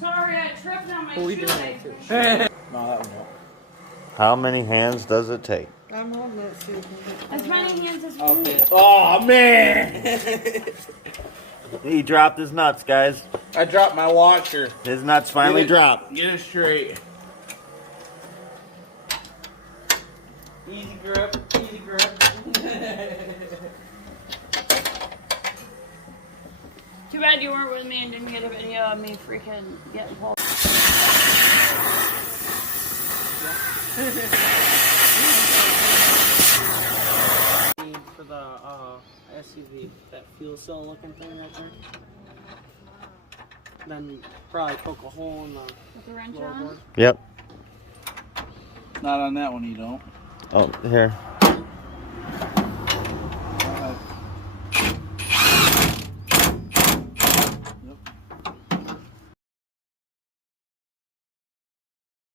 Sorry, I tripped on my shoelaces. No, that one won't. How many hands does it take? I'm holding that suit. As many hands as we need. Oh, man! He dropped his nuts, guys. I dropped my washer. His nuts finally dropped. Get it straight. Easy grip, easy grip. Too bad you weren't with me and didn't get a video of me freaking getting pulled. For the SUV, that fuel cell looking thing right there. Then probably poke a hole in the With the wrench floorboard. on? Yep. Not on that one, you don't. Oh, here.